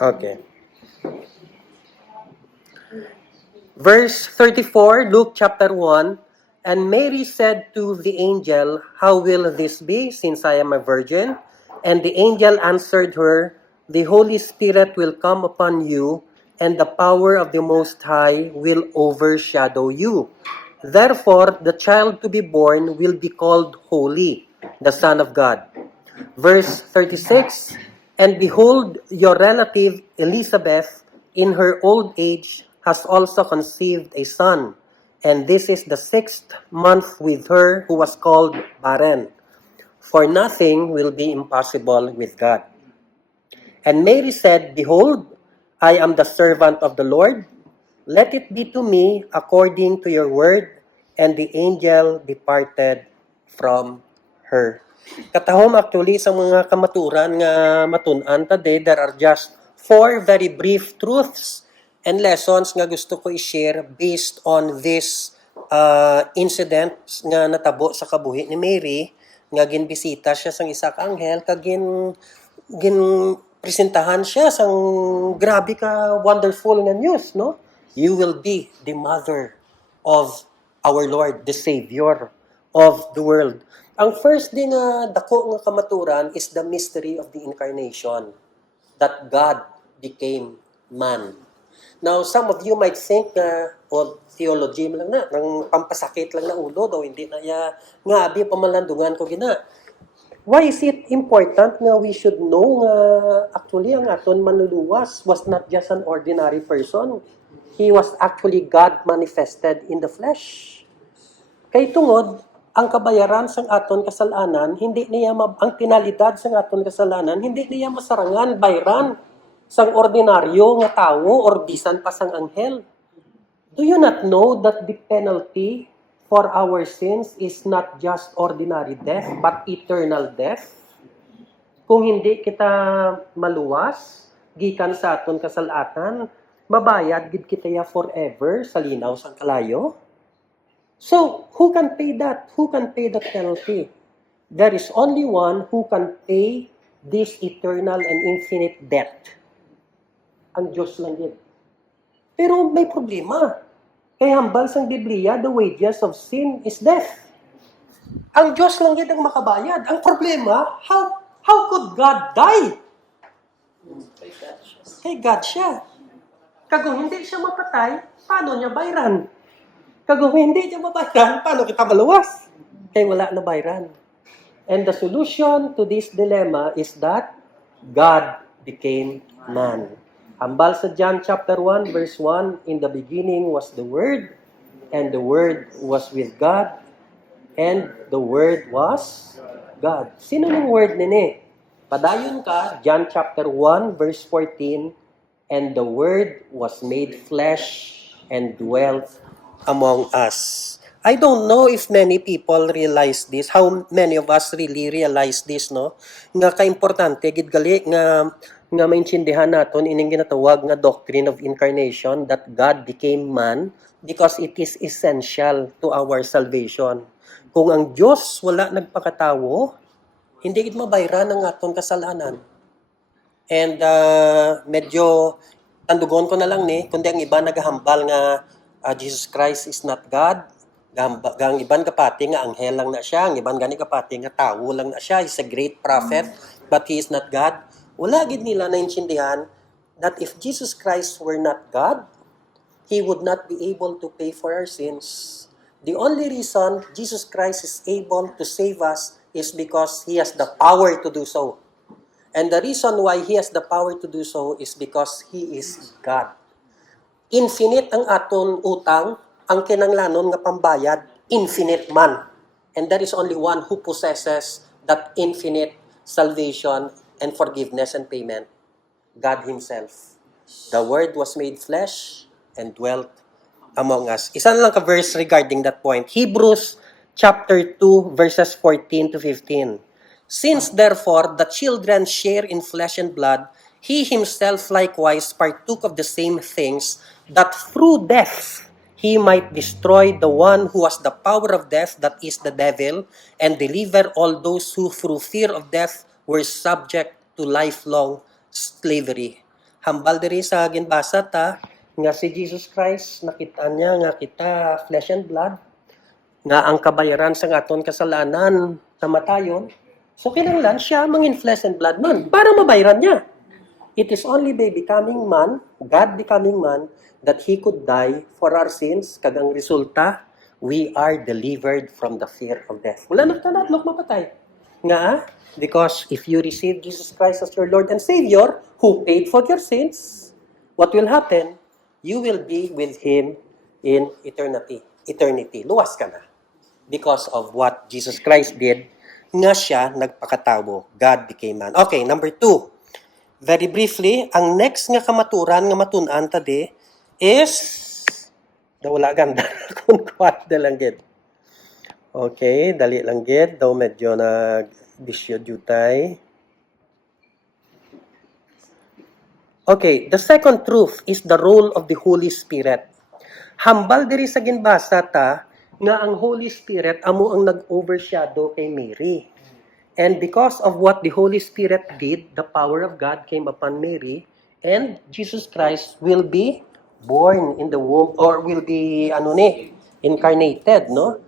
Okay. Verse 34, Luke chapter 1, And Mary said to the angel, How will this be, since I am a virgin? And the angel answered her, The Holy Spirit will come upon you, and the power of the Most High will overshadow you. Therefore, the child to be born will be called Holy, the Son of God. Verse 36, And behold, your relative Elizabeth, in her old age, has also conceived a son, and this is the 6th month with her who was called barren. For nothing will be impossible with God. And Mary said, Behold, I am the servant of the Lord. Let it be to me according to your word. And the angel departed from her. Katahom actually sa mga kamaturan nga matun-an today, there are just 4 very brief truths and lessons nga gusto ko i-share based on this incident nga natabo sa kabuhi ni Mary, nga ginbisita siya sang isa ka anghel, kag gin presentahan siya sang grabe ka wonderful nga news, no? You will be the mother of our Lord, the Savior of the world. Ang first din nga dako nga kamaturan is the mystery of the incarnation, that God became man. Now, some of you might think na, theology lang na, ng pampasakit lang na ulo, daw hindi na nga abi pamalandungan ko gina. Why is it important na we should know nga actually ang aton manluluwas was not just an ordinary person. He was actually God manifested in the flesh. Kay tungod, ang kabayaran sang aton kasalanan, hindi niya ang penalidad sang aton kasalanan, hindi niya masarangan bayran sang ordinaryo nga tawo or bisan pa sang anghel. Do you not know that the penalty for our sins is not just ordinary death, but eternal death? Kung hindi kita maluwas, gikan sa aton kasalatan, mabayad gid kita ya forever sa linaw sang kalayo. So, who can pay that? Who can pay the penalty? There is only one who can pay this eternal and infinite debt. Ang Diyos lang yun. Pero may problema. Kaya hambal sang Biblia, the wages of sin is death. Ang Diyos lang yun ang makabayad. Ang problema, how could God die? Kay God siya. Kung hindi siya mapatay, paano niya bayran? Kung hindi niya mabayran, paano kita maluwas? Kaya wala na bayran. And the solution to this dilemma is that God became man. Hambal sa John chapter 1, verse 1, In the beginning was the Word, and the Word was with God, and the Word was God. Sino ng Word nini? Padayon ka, John chapter 1, verse 14, And the Word was made flesh and dwelt among us. I don't know if many people realize this, how many of us really realize this, no? Nga kaimportante, gid gali nga maintindihan naton ining ginatawag nga doctrine of incarnation, that God became man, because it is essential to our salvation. Kung ang Diyos wala nagpakatawo, hindi gid mabayran ang aton kasalanan. And medyo tandugon ko na lang ni, kundi ang iba naghahambal nga Jesus Christ is not God. Gang iban kapati nga anghel lang na siya, ang iban gani kapati nga tawo lang na siya, he's a great prophet, but he is not God. Wala gid nila naintindihan that if Jesus Christ were not God, he would not be able to pay for our sins. The only reason Jesus Christ is able to save us is because he has the power to do so. And the reason why he has the power to do so is because he is God. Infinite ang aton utang, ang kinanglanon nga pambayad, infinite man. And there is only one who possesses that infinite salvation and forgiveness and payment, God Himself. The Word was made flesh and dwelt among us. Isa lang ka verse regarding that point. Hebrews chapter 2, verses 14 to 15. Since therefore the children share in flesh and blood, he himself likewise partook of the same things, that through death he might destroy the one who has the power of death, that is the devil, and deliver all those who through fear of death were subject to lifelong slavery. Hambal diri sa ginbasa ta nga si Jesus Christ nakita niya nga kita flesh and blood nga ang kabayaran sa aton kasalanan namatayon. So kinahanglan siya mangin flesh and blood man para mabayaran niya. It is only by becoming man, God becoming man, that He could die for our sins. Kagang resulta, we are delivered from the fear of death. Wala na tanatlok mapatay. Nga, because if you receive Jesus Christ as your Lord and Savior, who paid for your sins, what will happen? You will be with Him in eternity. Eternity. Luwas ka na. Because of what Jesus Christ did, nga siya nagpakatawo. God became man. Okay, number 2. Very briefly, ang next nga kamaturan nga matun-an tadi is wala ganda kung kwat na lang gid. Okay, dali lang gid, daw medyo nag-bisyo jutay. Okay, the second truth is the role of the Holy Spirit. Hambal diri sa ginbasa ta nga ang Holy Spirit amo ang nag-overshadow kay Mary. And because of what the Holy Spirit did, the power of God came upon Mary, and Jesus Christ will be born in the womb, or will be, incarnated, no?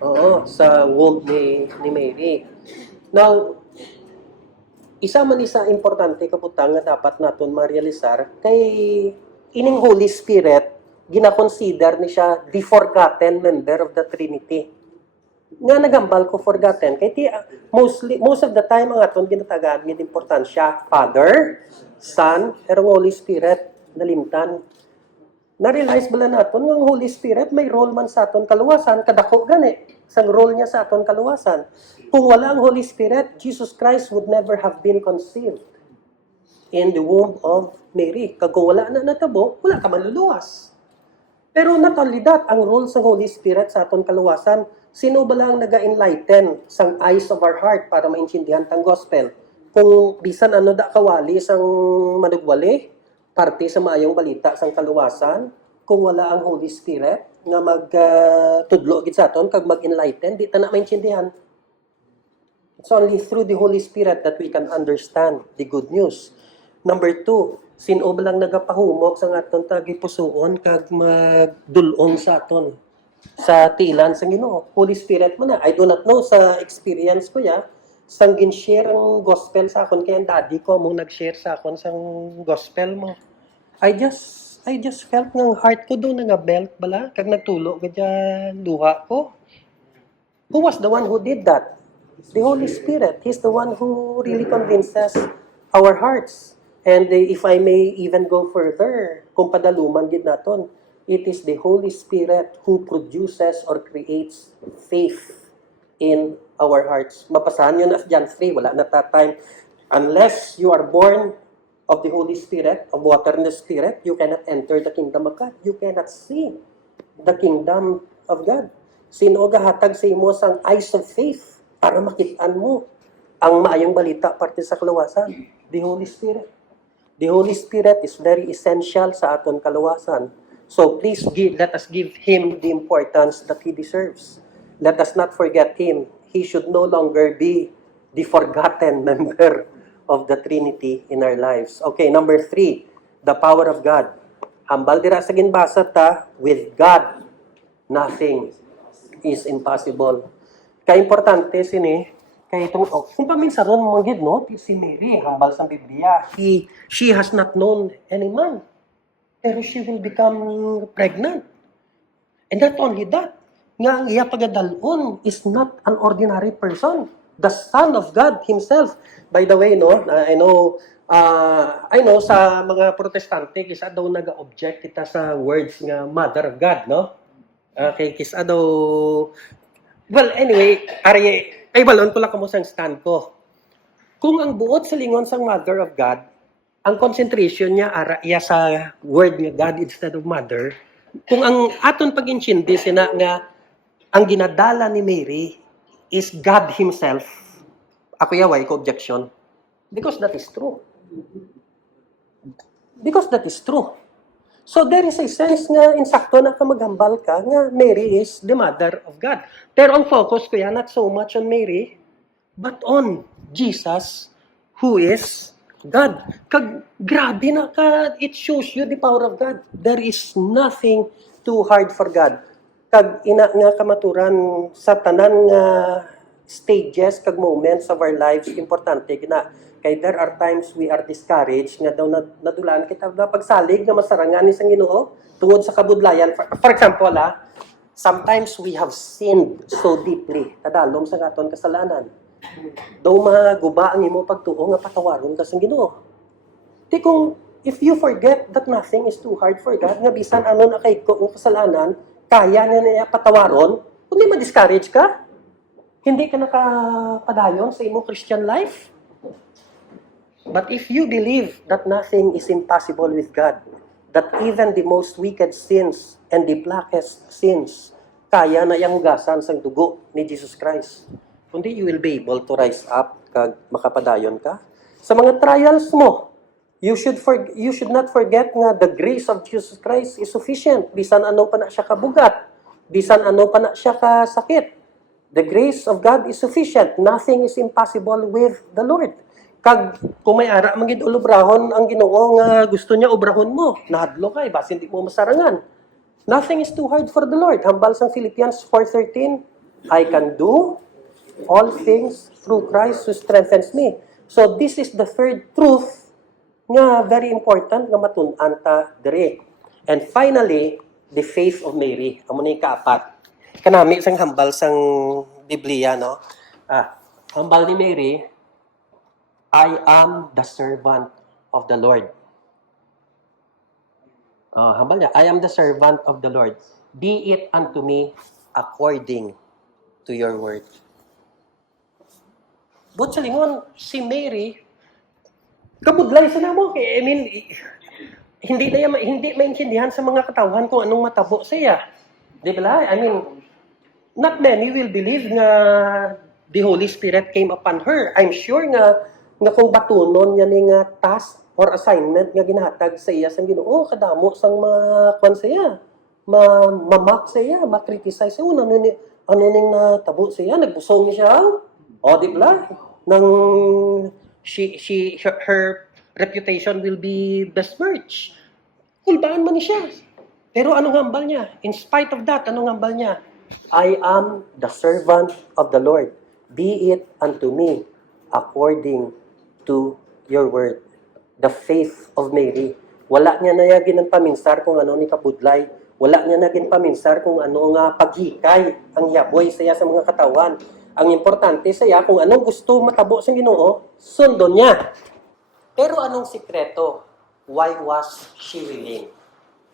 Oo, sa womb ni Mary. Now, isa importante kaputang nga dapat naton ma-realisar, kay ining Holy Spirit, gina-consider ni siya the forgotten member of the Trinity. Nga nagambal ko forgotten kay most of the time ang aton ginatagaan ng importansya Father, Son, pero Holy Spirit nalimtan. Na-realize bala naton nga ang Holy Spirit may role man sa aton kaluwasan, kadako gani sang role niya sa aton kaluwasan. Kung wala ang Holy Spirit, Jesus Christ would never have been conceived in the womb of Mary. Kag kung wala na natabo, wala ka manluluwas. Pero not only that, ang role sa Holy Spirit sa aton kaluwasan, sino ba lang naga-enlighten sang eyes of our heart para maintindihan tang gospel? Kung bisan ano da kawali sang manugwali, parte sa maayong balita sang kaluwasan, kung wala ang Holy Spirit nga magtudlo gid sa aton kag mag-enlighten, di ta na maintindihan. It's only through the Holy Spirit that we can understand the good news. Number 2, sino ba lang nagapahumok sa aton tagipusoon kag magdulong sa aton sa tilan sa Ginoo? Holy Spirit mo na. I do not know sa experience ko ya, sang gin-share ang gospel sa akon kaya ang daddy ko mong nag-share sa akon sang gospel mo. I just felt ng heart ko doon nga belt bala kag nagtulo kadya luha ko. Who was the one who did that? The Holy Spirit. He's the one who really convinces our hearts. And if I may even go further, kung padaluman gid naton, it is the Holy Spirit who produces or creates faith in our hearts. Mapasahan nyo na John 3, wala na time. Unless you are born of the Holy Spirit, of water and the Spirit, you cannot enter the kingdom of God. You cannot see the kingdom of God. Sino gahatag sa imo sang eyes of faith para makitaan mo ang maayong balita parte sa kaluwasan? The Holy Spirit. The Holy Spirit is very essential sa aton kaluwasan. So please let us give Him the importance that He deserves. Let us not forget Him. He should no longer be the forgotten member of the Trinity in our lives. Okay, number 3, the power of God. Hambal dira sa ginbasa ta, with God, nothing is impossible. Kaya importante sini, kaya itong, kung paminsaron mga gid, no, si Mary, hambal sa Biblia, she has not known any man. Pero she will become pregnant. And not only that, nga ang iya pagadalon is not an ordinary person. The Son of God Himself. By the way, no, I know sa mga protestante, kisa daw nag-object kita sa words nga Mother of God, no? Okay, kisa daw, well, anyway, balon ko lang kamo sang stand ko. Kung ang buot sa lingon sang Mother of God, ang concentration niya iya sa word nga God instead of Mother, kung ang aton pag-intindi sina nga ang ginadala ni Mary is God Himself, ako yaway ko objection. Because that is true. Because that is true. So there is a sense nga insakto na ka maghambal ka nga Mary is the Mother of God. Pero ang focus ko yan not so much on Mary, but on Jesus, who is God. Grabe na ka, it shows you the power of God. There is nothing too hard for God. Kag ina nga kamaturan sa tanan nga stages, kag moments of our lives, importante gina. Kay there are times we are discouraged, nga daw nadulaan kita na pagsalig nga masarangan ni sang Ginoo tungod sa kabudlayan. For example, sometimes we have sinned so deeply, kadalom sa aton kasalanan. Daw maguba ang imo pagtuo nga patawaron ka sa Ginoo. Di kung if you forget that nothing is too hard for God, nga bisan ano na kay ko kasalanan, kaya niya patawaron, kundi ma-discourage ka, hindi ka nakapadayon sa imong Christian life. But if you believe that nothing is impossible with God, that even the most wicked sins and the blackest sins, kaya na iyang hugasan sa dugo ni Jesus Christ, kundi you will be able to rise up kag makapadayon ka. Sa mga trials mo, you should not forget nga the grace of Jesus Christ is sufficient. Bisan ano pa na siya kabugat, bisan ano pa na siya kasakit. The grace of God is sufficient. Nothing is impossible with the Lord. Kag kung may ara magid ulubrahon ang Ginoo nga gusto niya obrahon mo, nahadlo kay basin di mo masarangan. Nothing is too hard for the Lord. Hambal sa Philippians 4:13, I can do all things through Christ who strengthens me. So this is the third truth nga very important nga matun-an ta dire. And finally, the faith of Mary. Amo ni kaapat. Kanami sang hambal sang Biblia, no? Hambal ni Mary, I am the servant of the Lord. Hambal niya, I am the servant of the Lord. Be it unto me according to your word. But sa lingon, si Mary, kabudlay sa namo. I mean, hindi maintindihan sa mga katawan kung anong matabo siya. Di ba? I mean, not many will believe nga the Holy Spirit came upon her. I'm sure nga kung batunon yan nga task or assignment nga ginahatag sa iya sang Ginoo, kadamo sang makwan sa iya, mamak sa iya, makriticize sa iya, ano ning natabo sa iya, nagbusong siya. O, di ba? Nang her reputation will be besmirched. Kulbaan man ni siya. Pero anong hambal niya? In spite of that, anong hambal niya? I am the servant of the Lord. Be it unto me according to your word. The faith of Mary. Wala niya na yagin ang paminsar kung ano ni kabudlay. Wala niya naging paminsar kung ano nga paghikay ang yaboy saya sa mga katawan. Ang importante saya kung anong gusto matabo sa Ginoo, sundon niya. Pero anong sikreto? Why was she willing?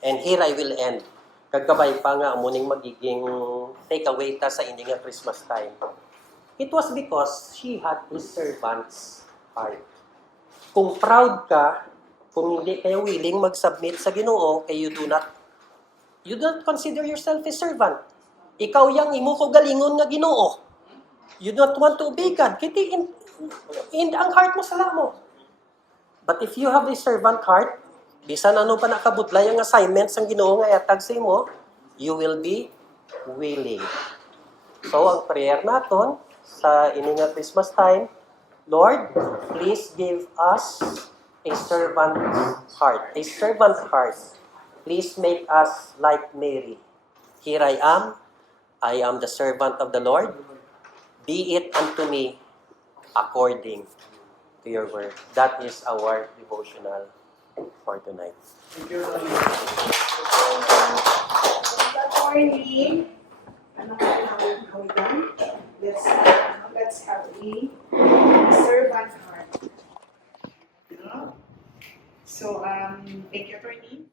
And here I will end. Kagkabay pa nga muning magiging takeaway ta sa hindi nga Christmas time. It was because she had a servant's heart. Kung proud ka, kung hindi kayo willing mag-submit sa Ginoo, you do not consider yourself a servant. Ikaw yang imo ko galingon nga Ginoo. You don't want to obey God. Kiti in ang heart mo sala mo. But if you have a servant heart, bisan ano pa nakabudlay ang assignments ang Ginoo nga ihatag sa imo, you will be willing. So ang prayer naton sa ini nga Christmas time, Lord, please give us a servant heart. A servant heart. Please make us like Mary. Here I am the servant of the Lord. Be it unto me according to your word. That is our devotional for tonight. Thank you. Morning. Ano ka pinakawitan? Let's have a servant heart. So, thank you, Attorney.